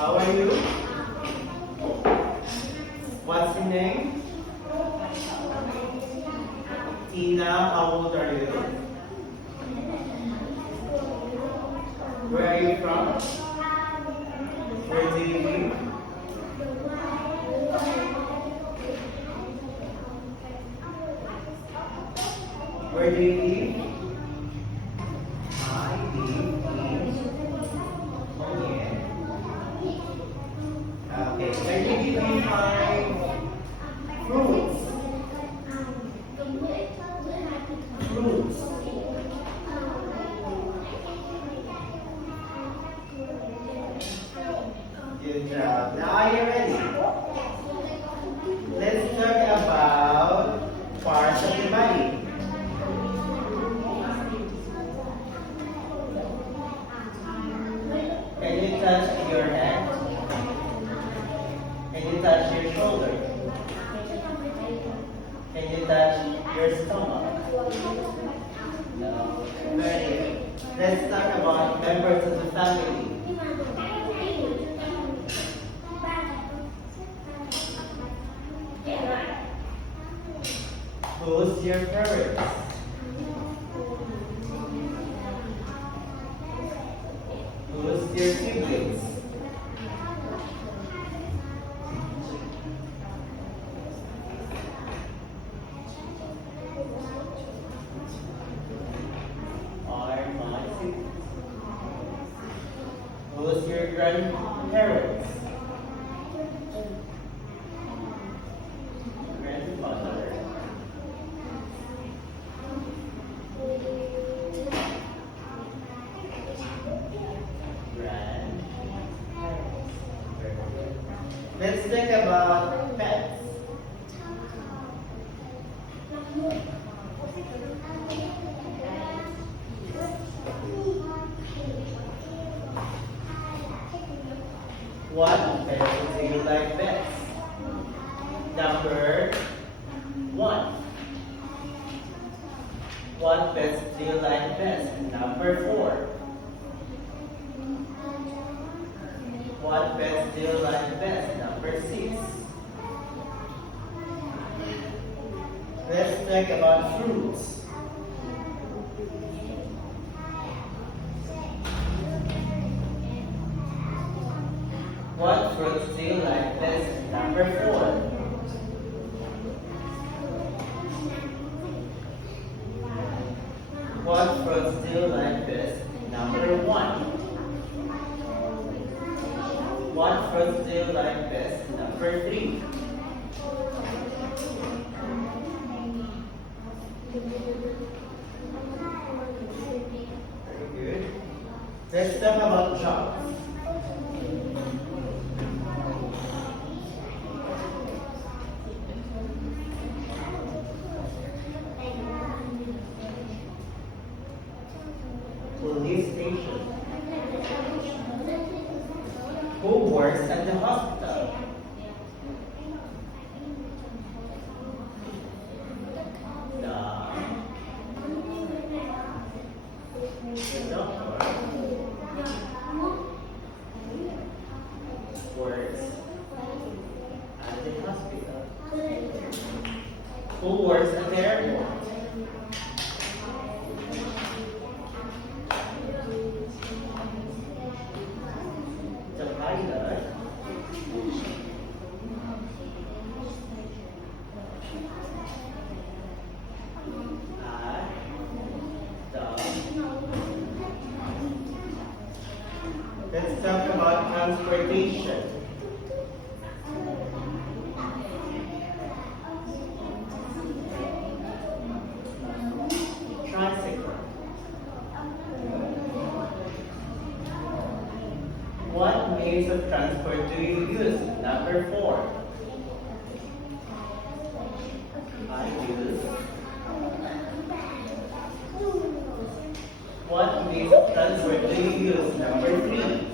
How are you? What's your name? Tina, how old are you? Where are you from? Where do you live? Where do you live? I live in Hongyan. Okay, can you give me five fruits? Fruits. Good job. Now are you ready? Let's talk about parts of the body. Can you touch your head? Can you touch your shoulder? Can you touch your stomach? No. Very good. Let's talk about members of the family. Who's your parents? Who's your siblings? Are my siblings? Who's your grandparents? Grandfather. Let's think about pets. What pets do you like best? Number one. What pets do you like best? Number four. What pets do you like best? Number six. Let's talk about fruits. What fruits do you like best? Number four. What fruits do you like best? Number one. What fruits do you like best? Number three. Very good. Let's talk about jobs. Police station. Who works at the hospital? The doctor works at the hospital. Who works at the airport? The pilot. Let's talk about transportation. Tricycle. What means of transport do you use? Number four. I use. What means of transport do you use? Number three.